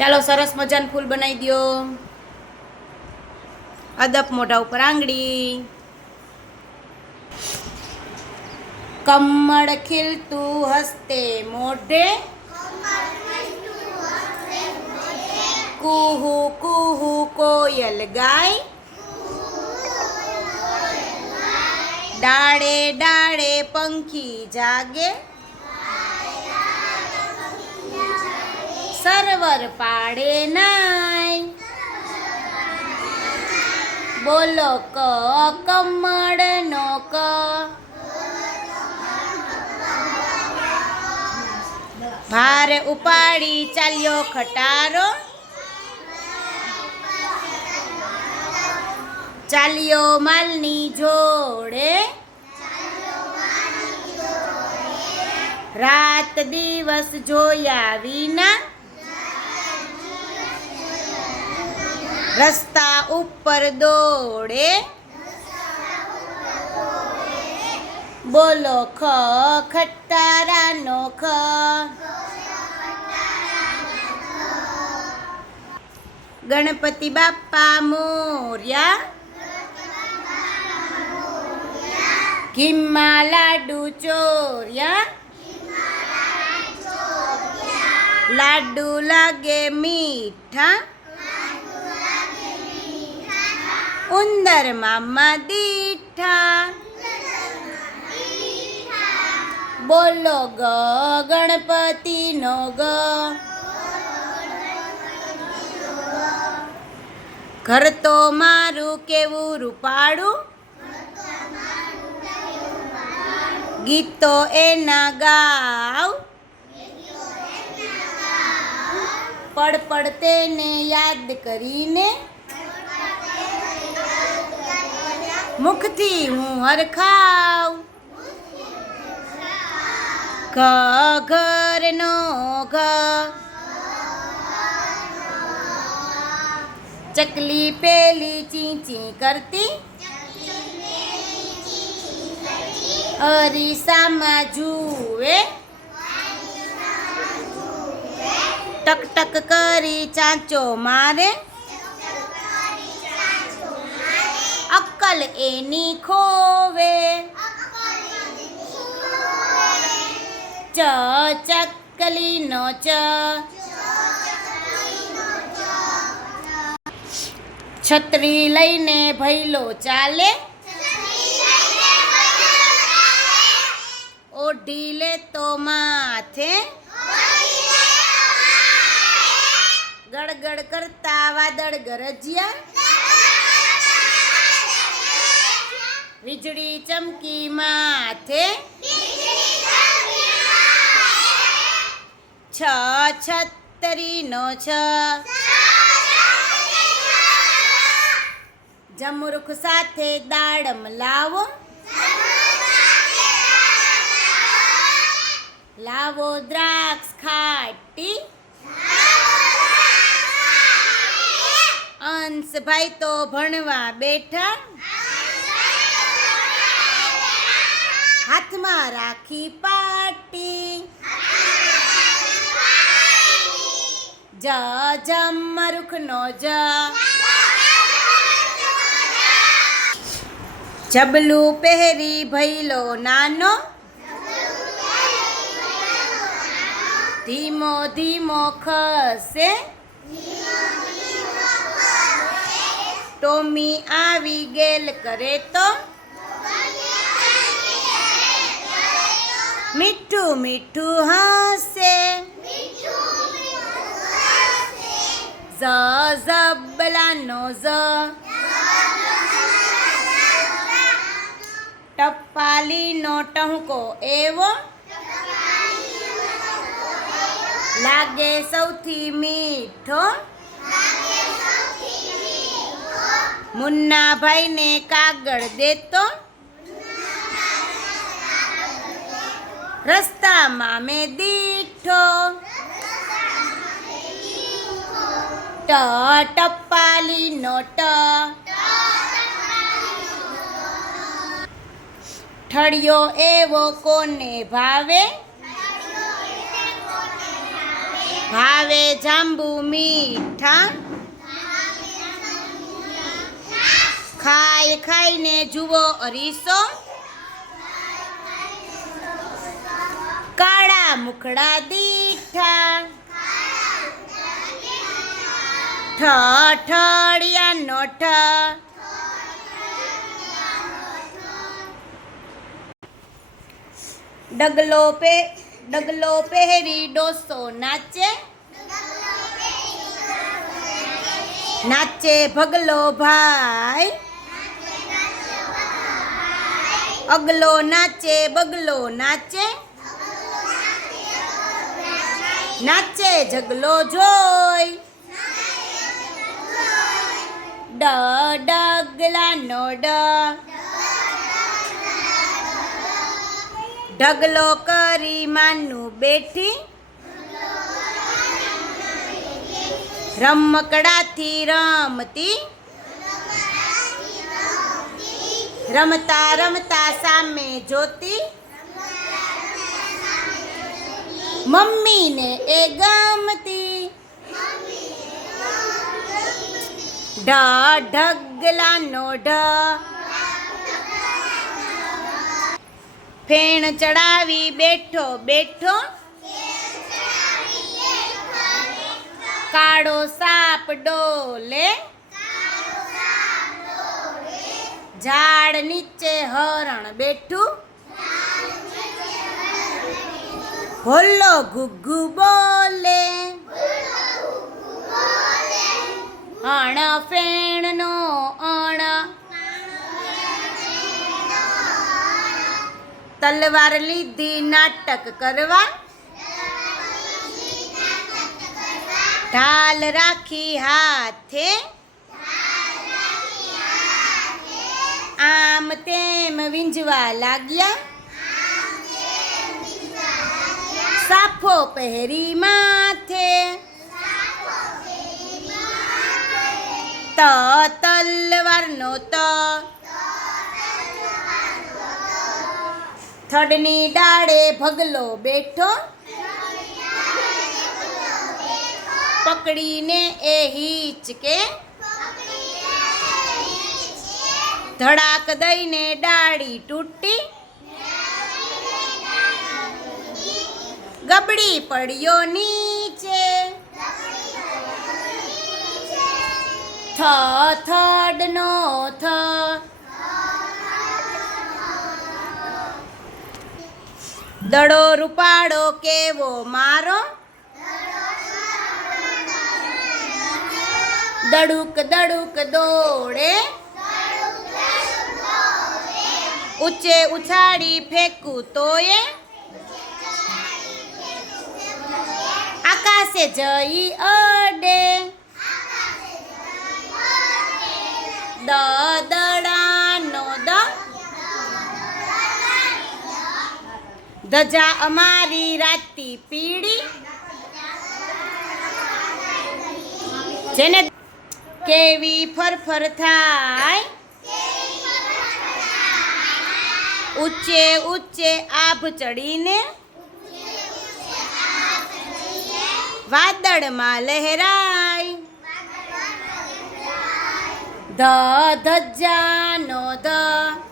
ચાલો સરસ મજાનું ફૂલ બનાવી દો અદપ મોઢા ઉપર આંગળી કમળ ખીલતું હસ્તે મોઢે કુહુ કુહુ કોયલ ગાય ડાળે ડાળે પંખી જાગે સરવર પાડે નાય. બોલો ક કમળ નો ક. ભાર ઉપાડી ચાલ્યો ખટારો. ચાલ્યો માલની જોડે. રાત દિવસ જોયા વિના. રસ્તા ઉપર દોડે. બોલો ખ, ખટારાનો ખ. ગણપતિ બાપ્પા મોર્યા. ઘીમાં લાડુ ચોર્યા. લાડુ લાગે મીઠા. ઉંદર મામા દીઠા. બોલો ગ ગણપતિ નો ગ. ઘર તો મારું કેવું રૂપાળું? ગીતો એના ગાવ. પડ તેને યાદ કરીને મુખથી હું હરખાવ ઘ ઘરનો ઘ ચકલી પેલી ચી ચી કરતી અરીસામાં જુએ ટક ટક કરી ચાંચો મારે અક્કલ એની ખોવે. ચ ચકલીનો ચ. છત્રી લઈને ભૈલો ચાલે. ઓઢી લે તો માથે. ગડગડ કરતા વાદળ ગરજ્યા. વીજળી ચમકી માથે. છ છત્રીનો છ. જમરૂખ સાથે દાડમ લાવો. લાવો દ્રાક્ષ ખાટી. અંશભાઈ તો ભણવા બેઠા. હાથમાં રાખી પાટી. જ જમરૂખનો જ. જબલું પહેરી ભૈલો નાનો. ધીમો ધીમો ખસે. ટોમી આવી ગેલ કરે તો. મીઠું મીઠું હસે. ઝ ઝબલાનો ઝ. ટપાલીનો ટહુકો એવો. લાગે સૌથી મીઠો. મુન્નાભાઈને કાગળ દેતો. રસ્તામાં મેં દીઠો. ટ ટપાલીનો ટ. ઠળિયો એવો કોને ભાવે? ભાવે જાંબુ મીઠા. ખાઈ ખાઈને જુઓ અરીસો. કાળા મુખડા દીઠા. ઠઠડિયા નો ઠ ડગલો પે, ડગલો પહેરી ડોસો નાચે. નાચે ભગલો ભાઈ. અગલો નાચે બગલો નાચે. નાચે, જગલો જોઈ. ડ ડગલા નો ડ. ઢગલો કરી માનું બેઠી. રમકડાથી રમતી. રમતા રમતા સામે જોતી. મમ્મીને એ ગમતી. ઢ ઢગલાનો ઢ. ફેણ ચડાવી બેઠો બેઠો. કાળો સાપ ડોલે. ઝાડ નીચે હરણ બેઠું. હોલ્લો ગુગ્ગુ બોલે. અણ ફેણનો અણ. તલવાર લીધી નાટક કરવા. ઢાલ રાખી હાથે. આમ તેમ વિંજવા લાગ્યા. સાફો પહેરી માથે. ત તલવારનો ત. થડની ડાળે ભગલો બેઠો. પકડીને એ હિચકે. ધડાક દઈને ડાળી તૂટી. ગબડી પડ્યો નીચે. થ થડનો થ. દડો રૂપાડો કેવો મારો? દડુક દડુક દોડે. ઊંચે ઉછાળી ફેંકું તોય. આકાશે જઈ અડે. દડાનો ધજા અમારી રાતી પીળી જેને કેવી ફરફર થાય. ઊંચે ઊંચે આભ ચડીને. વાદળમાં લહેરાય. The ધજાનો the